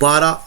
12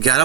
11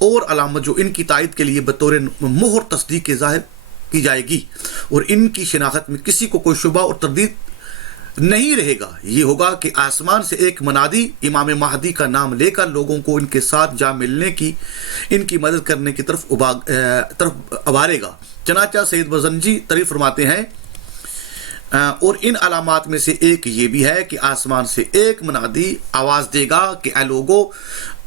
اور علامت جو ان کی تائید کے لیے بطور مہر تصدیق کے ظاہر کی جائے گی، اور ان کی شناخت میں کسی کو کوئی شبہ اور تردید نہیں رہے گا، یہ ہوگا کہ آسمان سے ایک منادی امام مہدی کا نام لے کر لوگوں کو ان کے ساتھ جا ملنے کی، ان کی مدد کرنے کی طرف ابھارے گا۔ چنانچہ سید بزنجی تعریف فرماتے ہیں، اور ان علامات میں سے ایک یہ بھی ہے کہ آسمان سے ایک منادی آواز دے گا کہ اے لوگو،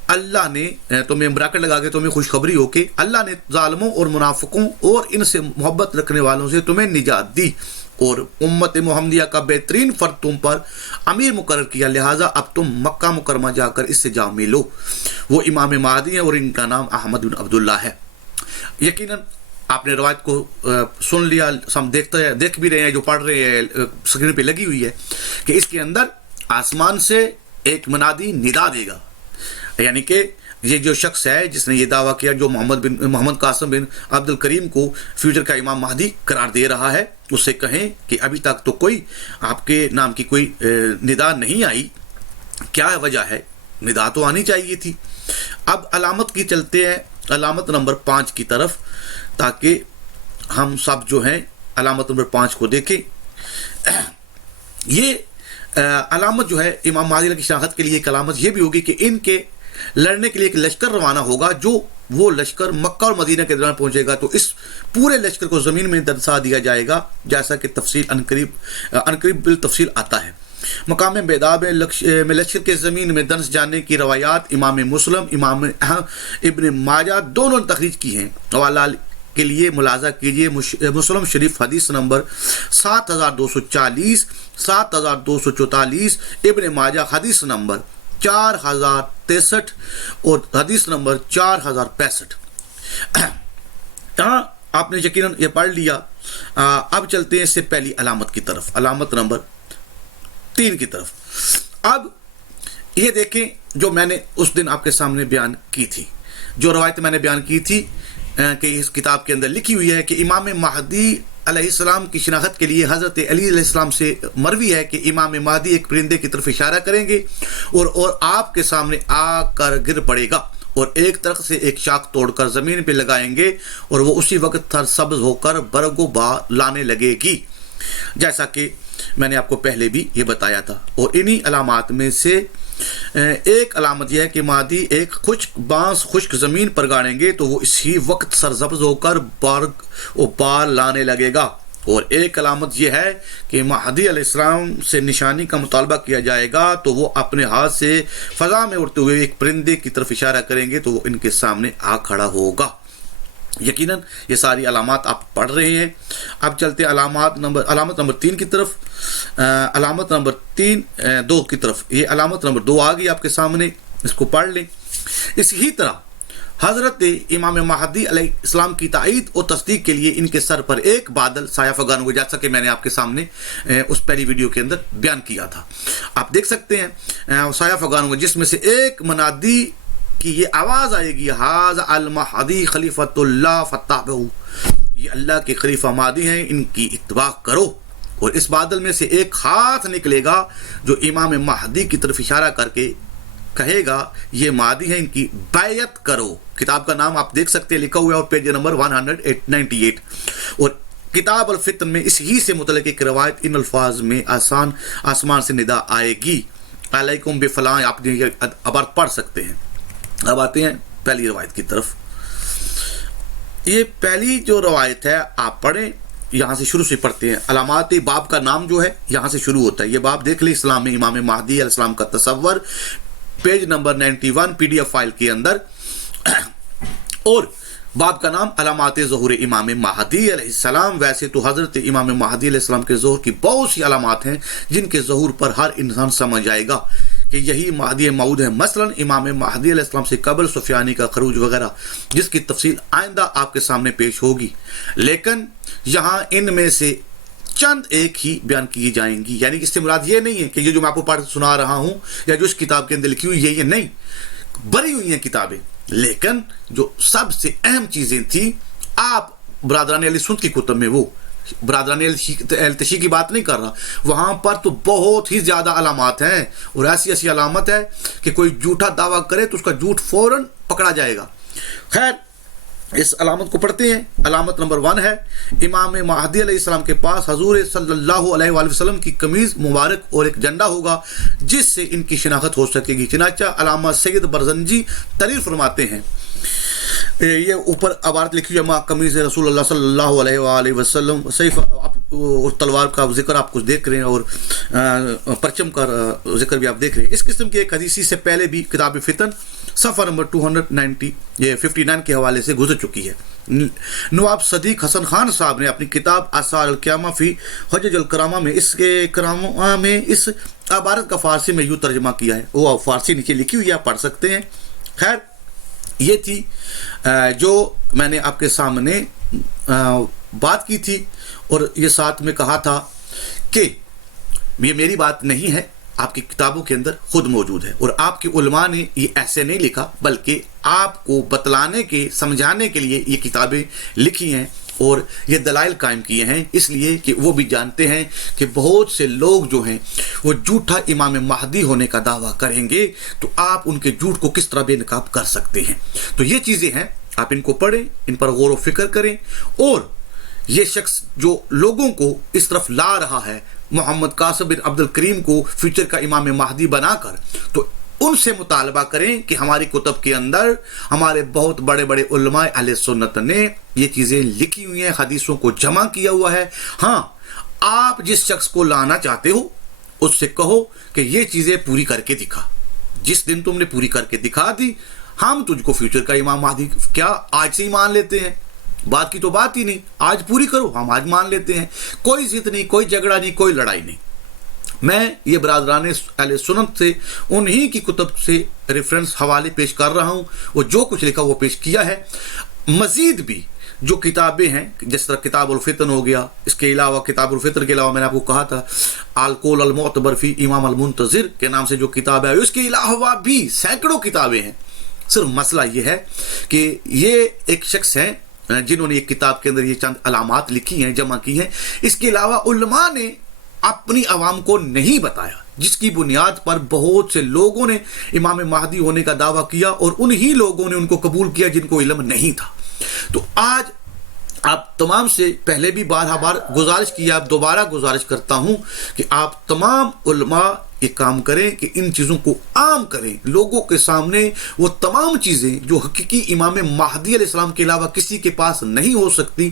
اللہ نے تمہیں براکٹ لگا کے تمہیں خوشخبری ہو کہ اللہ نے ظالموں اور منافقوں اور ان سے محبت رکھنے والوں سے تمہیں نجات دی، اور امت محمدیہ کا بہترین فرد تم پر امیر مقرر کیا، لہٰذا اب تم مکہ مکرمہ جا کر اس سے جا ملو۔ وہ امام مہدی ہیں اور ان کا نام احمد بن عبداللہ ہے۔ یقیناً آپ نے روایت کو سن لیا، ہم دیکھ بھی رہے ہیں، جو پڑھ رہے ہیں اسکرین پہ لگی ہوئی ہے کہ اس کے اندر آسمان سے ایک منادی ندا دے گا، یعنی کہ یہ جو شخص ہے جس نے یہ دعویٰ کیا، جو محمد قاسم بن عبد الکریم کو فیوچر کا امام مہدی قرار دے رہا ہے، اس سے کہیں کہ ابھی تک تو کوئی آپ کے نام کی کوئی ندا نہیں آئی، کیا وجہ ہے؟ ندا تو آنی چاہیے تھی۔ اب علامت کی چلتے ہیں علامت نمبر 5 کی طرف، تاکہ ہم سب جو ہیں علامت نمبر 5 کو دیکھیں۔ یہ علامت جو ہے امام مہدی کی شناخت کے لیے ایک علامت یہ بھی ہوگی کہ ان کے لڑنے کے لیے ایک لشکر روانہ ہوگا، جو وہ لشکر مکہ اور مدینہ کے درمیان پہنچے گا، تو اس پورے لشکر کو زمین میں دنسا دیا جائے گا، جیسا کہ تفصیل عنقریب بالتفصیل آتا ہے۔ مقام بیداء میں لشکر کے زمین میں دنس جانے کی روایات امام مسلم، امام ابن ماجہ دونوں نے تخریج کی ہیں۔ حوالہ کے لیے ملاحظہ کیجیے مسلم شریف حدیث نمبر 7240، 7244، ابن ماجہ حدیث نمبر 4063 اور حدیث نمبر 4065۔ یہاں آپ نے یقیناً یہ پڑھ لیا۔ اب چلتے ہیں اس سے پہلی علامت کی طرف، علامت نمبر 3 کی طرف۔ اب یہ دیکھیں جو میں نے اس دن آپ کے سامنے بیان کی تھی، جو روایت میں نے بیان کی تھی کہ اس کتاب کے اندر لکھی ہوئی ہے کہ امام مہدی علیہ السلام کی شناخت کے لیے حضرت علی علیہ السلام سے مروی ہے کہ امام مہدی ایک پرندے کی طرف اشارہ کریں گے اور آپ کے سامنے آ کر گر پڑے گا، اور ایک طرف سے ایک شاخ توڑ کر زمین پہ لگائیں گے، اور وہ اسی وقت تر سبز ہو کر برگ و بہار لانے لگے گی، جیسا کہ میں نے آپ کو پہلے بھی یہ بتایا تھا۔ اور انہی علامات میں سے ایک علامت یہ ہے کہ مہدی ایک خشک زمین پر گاڑیں گے تو وہ اسی وقت سرسبز ہو کر برگ و بہار لانے لگے گا۔ اور ایک علامت یہ ہے کہ مہدی علیہ السلام سے نشانی کا مطالبہ کیا جائے گا تو وہ اپنے ہاتھ سے فضا میں اڑتے ہوئے ایک پرندے کی طرف اشارہ کریں گے تو وہ ان کے سامنے آ کھڑا ہوگا۔ یقیناً یہ ساری علامات آپ پڑھ رہے ہیں۔ اب چلتے ہیں علامت نمبر 3 کی طرف، علامت نمبر 2 کی طرف۔ یہ علامت نمبر 2 آ گئی آپ کے سامنے، اس کو پڑھ لیں۔ اسی طرح حضرت امام مہدی علیہ السلام کی تائید اور تصدیق کے لیے ان کے سر پر ایک بادل سایہ فگان ہوگا، جیسا کہ میں نے آپ کے سامنے اس پہلی ویڈیو کے اندر بیان کیا تھا۔ آپ دیکھ سکتے ہیں سایہ فگان ہوگا، جس میں سے ایک منادی کی یہ آواز آئے گی، ھذا المہدی خلیفۃ اللہ فاتبعوہ، یہ اللہ کے خلیفہ مہدی ہیں، ان کی اتباع کرو۔ اور اس بادل میں سے ایک ہاتھ نکلے گا جو امام مہدی کی طرف اشارہ کر کے کہے گا یہ مہدی ہیں، ان کی بیعت کرو۔ کتاب کا نام آپ دیکھ سکتے ہیں لکھا ہوا ہے، اور پیج نمبر 198۔ اور کتاب الفتن میں اس ہی سے متعلق ایک روایت ان الفاظ میں آسمان سے ندا آئے گی، علیکم بفلاں، آپ یہ عبارت پڑھ سکتے ہیں۔ اب آتے ہیں پہلی روایت کی طرف۔ یہ پہلی جو روایت ہے آپ پڑھیں، یہاں سے شروع سے پڑھتے ہیں۔ علامات باب کا نام جو ہے یہاں سے شروع ہوتا ہے۔ یہ باب دیکھ لیں، اسلام میں امام مہدی علیہ السلام کا تصور، پیج نمبر 91 PDF فائل کے اندر۔ اور باب کا نام علامات ظہور امام مہدی علیہ السلام۔ ویسے تو حضرت امام مہدی علیہ السلام کے ظہور کی بہت سی علامات ہیں جن کے ظہور پر ہر انسان سمجھ جائے گا کہ یہی مہدی موعود ہے۔ مثلا امام مہدی علیہ السلام سے قبل سفیانی کا خروج وغیرہ، جس کی تفصیل آئندہ آپ کے سامنے پیش ہوگی، لیکن یہاں ان میں سے چند ایک ہی بیان کی جائیں گی۔ یعنی کہ اس سے مراد یہ نہیں ہے کہ یہ جو میں آپ کو پڑھ سنا رہا ہوں یا جو اس کتاب کے اندر لکھی ہوئی ہے، یہ نہیں، بھری ہوئی ہیں کتابیں، لیکن جو سب سے اہم چیزیں تھیں، آپ برادران اہل سنت کی کتب میں، وہ برادران اہل تشیع کی بات نہیں کر رہا، وہاں پر تو بہت ہی زیادہ علامات ہیں، اور ایسی علامت ہے کہ کوئی جھوٹا دعویٰ کرے تو اس کا جھوٹ فوراً پکڑا جائے گا۔ خیر اس علامت کو پڑھتے ہیں. علامت نمبر 1 ہے امام مہدی علیہ السلام کے پاس حضور صلی اللہ علیہ وآلہ وسلم کی قمیض مبارک اور ایک جھنڈا ہوگا جس سے ان کی شناخت ہو سکے گی. چنانچہ علامہ سید برزنجی تحریر فرماتے ہیں، یہ اوپر عبارت لکھی ہے ماں قمیض رسول اللہ صلی اللہ علیہ وآلہ وسلم. سیف اور تلوار کا ذکر آپ کچھ دیکھ رہے ہیں اور پرچم کا ذکر بھی آپ دیکھ رہے ہیں. اس قسم کی ایک حدیثی سے پہلے بھی کتاب فتن صفحہ نمبر 259 کے حوالے سے گزر چکی ہے. نواب صدیق حسن خان صاحب نے اپنی کتاب آثار القیامہ فی حجج الکرامہ میں اس عبارت کا فارسی میں یوں ترجمہ کیا ہے. وہ فارسی نیچے لکھی ہوئی ہے، آپ پڑھ سکتے ہیں. خیر یہ تھی جو میں نے آپ کے سامنے بات کی تھی، اور یہ ساتھ میں کہا تھا کہ یہ میری بات نہیں ہے، آپ کی کتابوں کے اندر خود موجود ہے، اور آپ کے علماء نے یہ ایسے نہیں لکھا بلکہ آپ کو بتلانے کے سمجھانے کے لیے یہ کتابیں لکھی ہیں اور یہ دلائل قائم کیے ہیں، اس لیے کہ وہ بھی جانتے ہیں کہ بہت سے لوگ جو ہیں وہ جھوٹا امام مہدی ہونے کا دعویٰ کریں گے، تو آپ ان کے جھوٹ کو کس طرح بے نقاب کر سکتے ہیں. تو یہ چیزیں ہیں، آپ ان کو پڑھیں، ان پر غور و فکر کریں. اور یہ شخص جو لوگوں کو اس طرف لا رہا ہے محمد قاسم بن عبد الکریم کو فیوچر کا امام مہدی بنا کر، تو ان سے مطالبہ کریں کہ ہماری کتب کے اندر ہمارے بہت بڑے بڑے علماء اہل سنت نے یہ چیزیں لکھی ہوئی ہیں، حدیثوں کو جمع کیا ہوا ہے. ہاں آپ جس شخص کو لانا چاہتے ہو اس سے کہو کہ یہ چیزیں پوری کر کے دکھا. جس دن تم نے پوری کر کے دکھا دی، ہم تجھ کو فیوچر کا امام مہدی کیا آج سے ہی مان لیتے ہیں. بات کی تو بات ہی نہیں، آج پوری کرو، ہم آج مان لیتے ہیں. کوئی ضد نہیں، کوئی جھگڑا نہیں، کوئی لڑائی نہیں. میں یہ برادران اہل سنت سے انہی کی کتب سے ریفرنس حوالے پیش کر رہا ہوں. وہ جو کچھ لکھا وہ پیش کیا ہے. مزید بھی جو کتابیں ہیں جس طرح کتاب الفتن ہو گیا، اس کے علاوہ کتاب الفطر کے علاوہ میں نے آپ کو کہا تھا القول المعتبر فی امام المنتظر کے نام سے جو کتاب ہے، اس کے علاوہ بھی سینکڑوں کتابیں ہیں. صرف مسئلہ یہ ہے کہ یہ ایک شخص ہیں جنہوں نے ایک کتاب کے اندر یہ چند علامات لکھی ہیں، جمع کی ہیں. اس کے علاوہ علماء نے اپنی عوام کو نہیں بتایا، جس کی بنیاد پر بہت سے لوگوں نے امام مہدی ہونے کا دعویٰ کیا اور انہی لوگوں نے ان کو قبول کیا جن کو علم نہیں تھا. تو آج آپ تمام سے پہلے بھی بار گزارش کی، آپ دوبارہ گزارش کرتا ہوں کہ آپ تمام علماء یہ کام کریں کہ ان چیزوں کو عام کریں، لوگوں کے سامنے وہ تمام چیزیں جو حقیقی امام مہدی علیہ السلام کے علاوہ کسی کے پاس نہیں ہو سکتی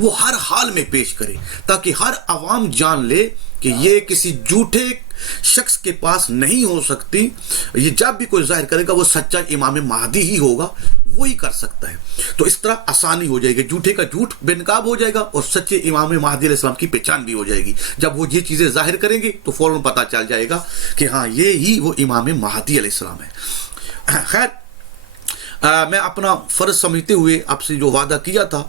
وہ ہر حال میں پیش کریں، تاکہ ہر عوام جان لے کہ یہ کسی جھوٹے شخص کے پاس نہیں ہو سکتی. یہ جب بھی کوئی ظاہر کرے گا وہ سچا امام مہدی ہی ہوگا، وہی کر سکتا ہے. تو اس طرح آسانی ہو جائے گی، جھوٹے کا جھوٹ بے نقاب ہو جائے گا اور سچے امام مہدی علیہ السلام کی پہچان بھی ہو جائے گی. جب وہ یہ چیزیں ظاہر کریں گے تو فوراً پتہ چل جائے گا کہ ہاں یہ ہی وہ امام مہدی علیہ السلام ہے. خیر میں اپنا فرض سمجھتے ہوئے آپ سے جو وعدہ کیا تھا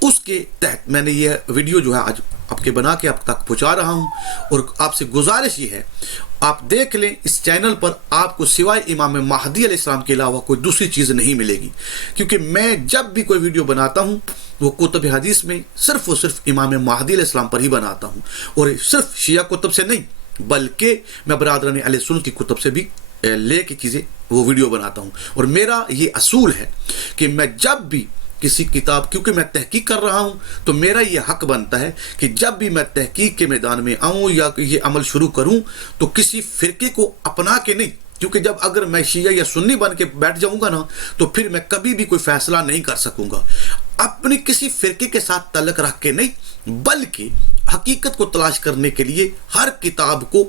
اس کے تحت میں نے یہ ویڈیو جو ہے آج آپ کے بنا کے آپ تک پہنچا رہا ہوں. اور آپ سے گزارش یہ ہے آپ دیکھ لیں اس چینل پر آپ کو سوائے امام مہدی علیہ السلام کے علاوہ کوئی دوسری چیز نہیں ملے گی، کیونکہ میں جب بھی کوئی ویڈیو بناتا ہوں وہ کتب حدیث میں صرف اور صرف امام مہدی علیہ السلام پر ہی بناتا ہوں، اور صرف شیعہ کتب سے نہیں بلکہ میں برادران اہل سنت کی کتب سے بھی لے کے چیزیں وہ ویڈیو بناتا ہوں. اور میرا یہ اصول ہے کہ میں جب بھی کسی کتاب، کیونکہ میں تحقیق کر رہا ہوں تو میرا یہ حق بنتا ہے کہ جب بھی میں تحقیق کے میدان میں آؤں یا یہ عمل شروع کروں تو کسی فرقے کو اپنا کے نہیں، کیونکہ جب اگر میں شیعہ یا سنی بن کے بیٹھ جاؤں گا نا تو پھر میں کبھی بھی کوئی فیصلہ نہیں کر سکوں گا. اپنی کسی فرقے کے ساتھ تعلق رکھ کے نہیں بلکہ حقیقت کو تلاش کرنے کے لیے ہر کتاب کو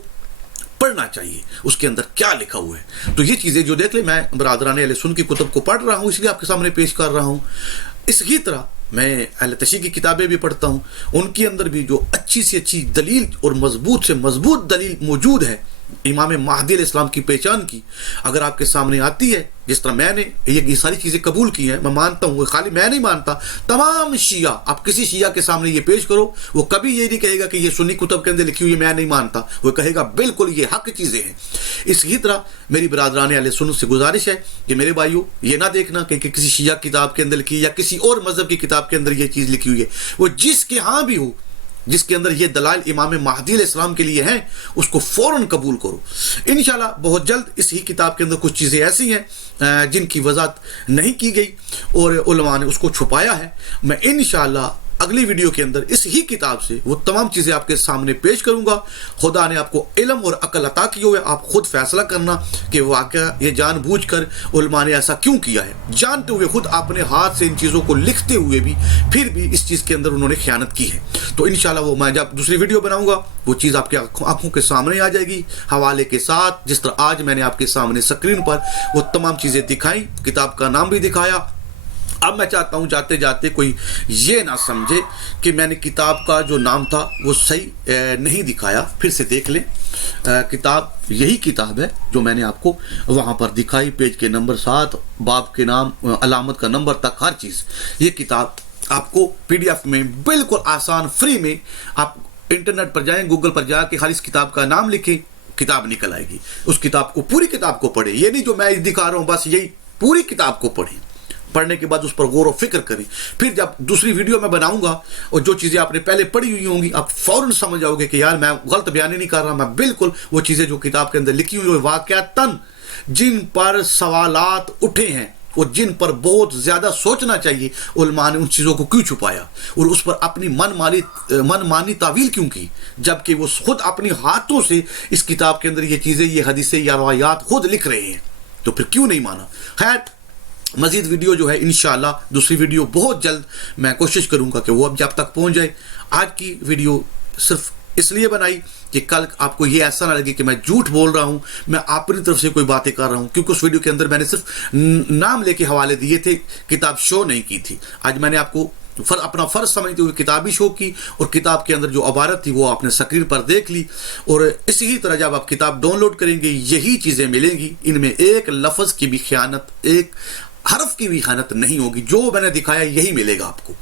پڑھنا چاہیے، اس کے اندر کیا لکھا ہوا ہے. تو یہ چیزیں جو دیکھ لیں، میں برادران اہل سنت کی کتب کو پڑھ رہا ہوں اس لیے آپ کے سامنے پیش کر رہا ہوں. اسی طرح میں اہل تشیع کی کتابیں بھی پڑھتا ہوں، ان کے اندر بھی جو اچھی سے اچھی دلیل اور مضبوط سے مضبوط دلیل موجود ہے امام مہدی علیہ السلام کی پہچان کی، اگر آپ کے سامنے آتی ہے، جس طرح میں نے یہ ساری چیزیں قبول کی ہیں، میں مانتا ہوں، خالی میں نہیں مانتا، تمام شیعہ، آپ کسی شیعہ کے سامنے یہ پیش کرو وہ کبھی یہ نہیں کہے گا کہ یہ سنی کتب کے اندر لکھی ہوئی میں نہیں مانتا، وہ کہے گا بالکل یہ حق چیزیں ہیں. اسی طرح میری برادران اہل سنت سے گزارش ہے کہ میرے بھائیوں یہ نہ دیکھنا کہ کسی شیعہ کتاب کے اندر لکھی یا کسی اور مذہب کی کتاب کے اندر یہ چیز لکھی ہوئی ہے، وہ جس کے ہاں بھی ہو جس کے اندر یہ دلائل امام مہدی علیہ السلام کے لیے ہیں اس کو فوراً قبول کرو. انشاءاللہ بہت جلد اس ہی کتاب کے اندر کچھ چیزیں ایسی ہیں جن کی وضاحت نہیں کی گئی اور علماء نے اس کو چھپایا ہے. میں انشاءاللہ اگلی ویڈیو کے اندر اس ہی کتاب سے وہ تمام چیزیں آپ کے سامنے پیش کروں گا. خدا نے آپ کو علم اور عقل عطا کیے ہوئے آپ خود فیصلہ کرنا کہ واقعہ یہ جان بوجھ کر علماء نے ایسا کیوں کیا ہے, جانتے ہوئے خود اپنے ہاتھ سے ان چیزوں کو لکھتے ہوئے بھی پھر بھی اس چیز کے اندر انہوں نے خیانت کی ہے. تو انشاءاللہ وہ میں جب دوسری ویڈیو بناؤں گا وہ چیز آپ کی آنکھوں کے سامنے آ جائے گی حوالے کے ساتھ, جس طرح آج میں نے آپ کے سامنے اسکرین پر وہ تمام چیزیں دکھائیں, کتاب کا نام بھی دکھایا. اب میں چاہتا ہوں جاتے جاتے کوئی یہ نہ سمجھے کہ میں نے کتاب کا جو نام تھا وہ صحیح نہیں دکھایا. پھر سے دیکھ لیں, کتاب یہی کتاب ہے جو میں نے آپ کو وہاں پر دکھائی, پیج کے نمبر 7, باب کے نام, علامت کا نمبر تک ہر چیز. یہ کتاب آپ کو PDF میں بالکل آسان فری میں, آپ انٹرنیٹ پر جائیں, گوگل پر جا کے خالی اس کتاب کا نام لکھیں, کتاب نکل آئے گی. اس کتاب کو, پوری کتاب کو پڑھیں, یہ نہیں جو میں دکھا رہا ہوں بس یہی, پوری کتاب کو پڑھیں. پڑھنے کے بعد اس پر غور و فکر کریں. پھر جب دوسری ویڈیو میں بناؤں گا اور جو چیزیں آپ نے پہلے پڑھی ہوئی ہوں گی آپ فوراً سمجھ جاؤ گے کہ یار میں غلط بیان نہیں کر رہا, میں بالکل وہ چیزیں جو کتاب کے اندر لکھی ہوئی واقعتاً جن پر سوالات اٹھے ہیں اور جن پر بہت زیادہ سوچنا چاہیے, علماء نے ان چیزوں کو کیوں چھپایا اور اس پر اپنی من مانی تعویل کیوں کی, جبکہ وہ خود اپنی ہاتھوں سے اس کتاب کے اندر یہ چیزیں, یہ حدیثیں یا روایات خود لکھ رہے ہیں, تو پھر کیوں نہیں مانا. خیر مزید ویڈیو جو ہے انشاءاللہ دوسری ویڈیو بہت جلد میں کوشش کروں گا کہ وہ اب جب تک پہنچ جائے. آج کی ویڈیو صرف اس لیے بنائی کہ کل آپ کو یہ ایسا نہ لگے کہ میں جھوٹ بول رہا ہوں, میں اپنی طرف سے کوئی باتیں کر رہا ہوں, کیونکہ اس ویڈیو کے اندر میں نے صرف نام لے کے حوالے دیے تھے, کتاب شو نہیں کی تھی. آج میں نے آپ کو اپنا فرض سمجھتے ہوئے کتابی شو کی اور کتاب کے اندر جو عبارت تھی وہ آپ نے اسکرین پر دیکھ لی. اور اسی طرح جب آپ کتاب ڈاؤن لوڈ کریں گے یہی چیزیں ملیں گی, ان میں ایک لفظ کی بھی خیانت, ایک حرف کی بھی خیانت نہیں ہوگی, جو میں نے دکھایا یہی ملے گا آپ کو.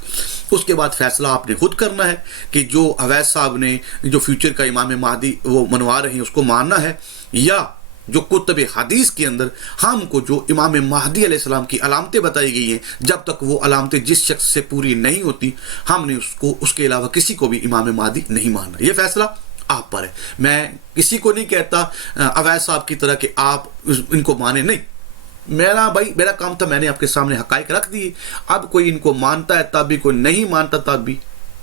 اس کے بعد فیصلہ آپ نے خود کرنا ہے کہ جو اویس صاحب نے جو فیوچر کا امام مہدی وہ منوا رہے ہیں اس کو ماننا ہے, یا جو کتب حدیث کے اندر ہم کو جو امام مہدی علیہ السلام کی علامتیں بتائی گئی ہیں جب تک وہ علامتیں جس شخص سے پوری نہیں ہوتی ہم نے اس کے علاوہ کسی کو بھی امام مہدی نہیں ماننا. یہ فیصلہ آپ پر ہے. میں کسی کو نہیں کہتا اویس صاحب کی طرح کہ آپ ان کو مانیں, نہیں, میرا کام تھا, میں نے آپ کے سامنے حقائق رکھ دیے. اب کوئی ان کو مانتا ہے تب بھی, کوئی نہیں مانتا تب بھی,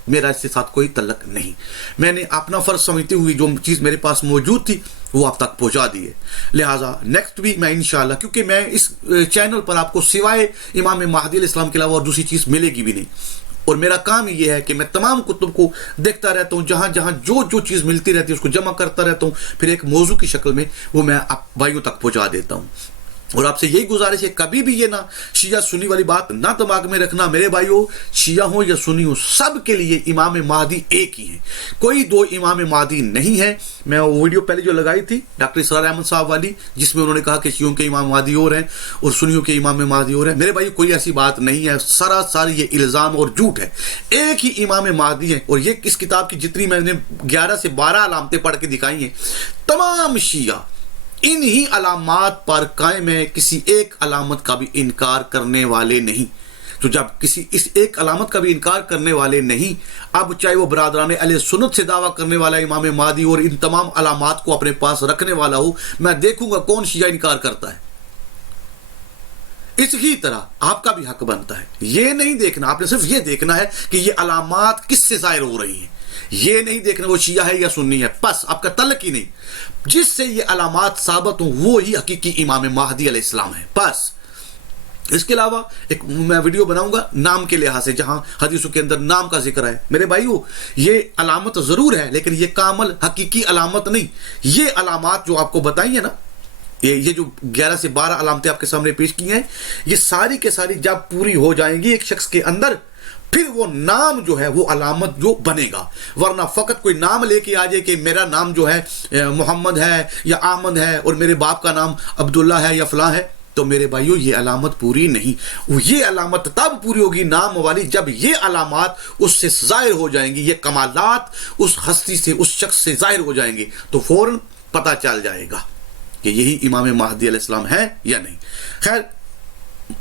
میرا اس کے ساتھ کوئی تعلق نہیں. میں نے اپنا فرض سمجھتے ہوئی جو چیز میرے پاس موجود تھی وہ آپ تک پہنچا دی ہے. لہٰذا نیکسٹ بھی میں انشاءاللہ, کیونکہ میں اس چینل پر آپ کو سوائے امام مہدی علیہ السلام کے علاوہ اور دوسری چیز ملے گی بھی نہیں, اور میرا کام یہ ہے کہ میں تمام کتب کو دیکھتا رہتا ہوں, جہاں جہاں جو چیز ملتی رہتی ہے اس کو جمع کرتا رہتا ہوں, پھر ایک موضوع کی شکل میں وہ میں آپ بھائیوں تک پہنچا دیتا ہوں. اور آپ سے یہی گزارش ہے کبھی بھی یہ نہ شیعہ سنی والی بات نہ دماغ میں رکھنا. میرے بھائیوں, شیعہ ہوں یا سنی ہوں, سب کے لیے امام مہدی ایک ہی ہے, کوئی دو امام مہدی نہیں ہے. میں وہ ویڈیو پہلے جو لگائی تھی ڈاکٹر اسرار احمد صاحب والی, جس میں انہوں نے کہا کہ شیعوں کے امام مہدی اور ہیں اور سنیوں کے امام مہدی اور ہیں, میرے بھائی کوئی ایسی بات نہیں ہے, سراسر یہ الزام اور جھوٹ ہے. ایک ہی امام مہدی ہے, اور یہ اس کتاب کی جتنی میں نے 11 سے 12 علامتیں پڑھ کے دکھائی ہیں, تمام شیعہ انہی علامات پر قائم ہے, کسی ایک علامت کا بھی انکار کرنے والے نہیں. تو جب کسی اس ایک علامت کا بھی انکار کرنے والے نہیں, اب چاہے وہ برادران اہل سنت سے دعویٰ کرنے والا امام مہدی اور ان تمام علامات کو اپنے پاس رکھنے والا ہو, میں دیکھوں گا کون شیعہ انکار کرتا ہے. اس ہی طرح آپ کا بھی حق بنتا ہے. یہ نہیں دیکھنا, آپ نے صرف یہ دیکھنا ہے کہ یہ علامات کس سے ظاہر ہو رہی ہیں, یہ نہیں دیکھنا وہ شیعہ ہے یا سنی ہے, بس آپ کا تعلق ہی نہیں. جس سے یہ علامات ثابت ہوں وہی حقیقی امام مہدی علیہ السلام ہے بس. اس کے علاوہ ایک میں ویڈیو بناؤں گا نام کے لحاظ سے, جہاں حدیثوں کے اندر نام کا ذکر ہے. میرے بھائیو, یہ علامت ضرور ہے لیکن یہ کامل حقیقی علامت نہیں. یہ علامات جو آپ کو بتائی ہیں نا, یہ جو 11 سے 12 علامتیں آپ کے سامنے پیش کی ہیں, یہ ساری کے ساری جب پوری ہو جائیں گی ایک شخص کے اندر, پھر وہ نام جو ہے وہ علامت جو بنے گا. ورنہ فقط کوئی نام لے کے آ جائے کہ میرا نام جو ہے محمد ہے یا احمد ہے اور میرے باپ کا نام عبداللہ ہے یا فلاں ہے, تو میرے بھائیو یہ علامت پوری نہیں. یہ علامت تب پوری ہوگی نام والی جب یہ علامات اس سے ظاہر ہو جائیں گی, یہ کمالات اس ہستی سے, اس شخص سے ظاہر ہو جائیں گے, تو فوراً پتہ چل جائے گا کہ یہی امام مہدی علیہ السلام ہے یا نہیں. خیر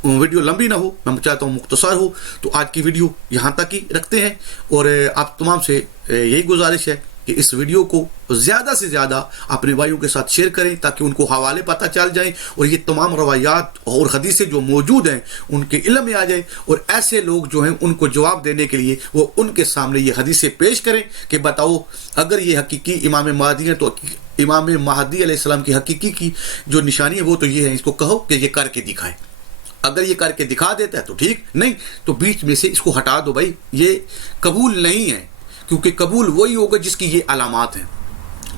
ویڈیو لمبی نہ ہو، میں چاہتا ہوں مختصر ہو، تو آج کی ویڈیو یہاں تک ہی رکھتے ہیں، اور آپ تمام سے یہی گزارش ہے کہ اس ویڈیو کو زیادہ سے زیادہ اپنے بھائیوں کے ساتھ شیئر کریں تاکہ ان کو حوالے پتہ چل جائیں، اور یہ تمام روایات اور حدیثیں جو موجود ہیں ان کے علم میں آ جائیں، اور ایسے لوگ جو ہیں ان کو جواب دینے کے لیے وہ ان کے سامنے یہ حدیثیں پیش کریں کہ بتاؤ اگر یہ حقیقی امام مہدی ہیں تو امام مہدی علیہ السلام کی حقیقی کی جو نشانی ہے وہ تو یہ ہے، اس کو کہو کہ یہ کر کے دکھائے، اگر یہ کر کے دکھا دیتا ہے تو ٹھیک، نہیں تو بیچ میں سے اس کو ہٹا دو بھائی، یہ قبول نہیں ہے، کیونکہ قبول وہی ہوگا جس کی یہ علامات ہیں۔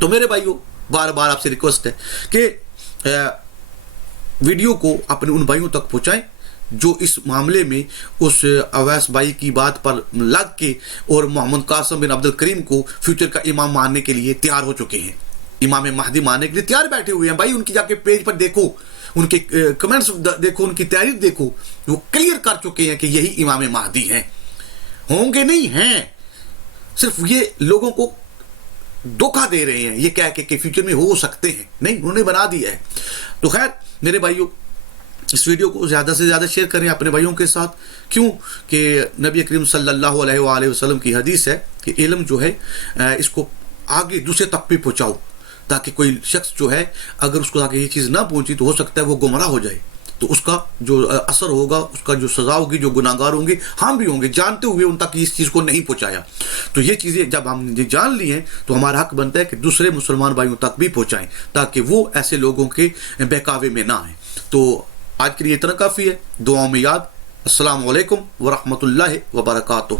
تو میرے بھائیوں بار بار آپ سے ریکویسٹ ہے کہ ویڈیو کو اپنے ان بھائیوں تک پہنچائیں جو اس معاملے میں اس اویس بھائی کی بات پر لگ کے اور محمد قاسم بن عبد الکریم کو فیوچر کا امام ماننے کے لیے تیار ہو چکے ہیں، امام مہدی ماننے کے لیے تیار بیٹھے ہوئے ہیں بھائی، ان کی جا کے پیج پر دیکھو، ان کے کمنٹس دیکھو، ان کی تحریر دیکھو، وہ کلیئر کر چکے ہیں کہ یہی امام مہدی ہیں، ہوں گے نہیں ہیں، صرف یہ لوگوں کو دھوکہ دے رہے ہیں یہ کہہ کے کہ فیوچر میں ہو سکتے ہیں، نہیں انہوں نے بنا دیا ہے۔ تو خیر میرے بھائیوں اس ویڈیو کو زیادہ سے زیادہ شیئر کریں اپنے بھائیوں کے ساتھ، کیوں کہ نبی کریم صلی اللہ علیہ وآلہ وسلم کی حدیث ہے کہ علم جو ہے اس کو آگے دوسرے تک بھی پہنچاؤ، تاکہ کوئی شخص جو ہے اگر اس کو آگے یہ چیز نہ پہنچی تو ہو سکتا ہے وہ گمراہ ہو جائے، تو اس کا جو اثر ہوگا، اس کا جو سزا ہوگی، جو گناہ گار ہوں گے ہم بھی ہوں گے، جانتے ہوئے ان تک اس چیز کو نہیں پہنچایا۔ تو یہ چیزیں جب ہم نے جان لی ہیں تو ہمارا حق بنتا ہے کہ دوسرے مسلمان بھائیوں تک بھی پہنچائیں تاکہ وہ ایسے لوگوں کے بہکاوے میں نہ آئیں۔ تو آج کے لیے اتنا کافی ہے، دعاؤں میں یاد۔ السلام علیکم ورحمۃ اللہ وبرکاتہ۔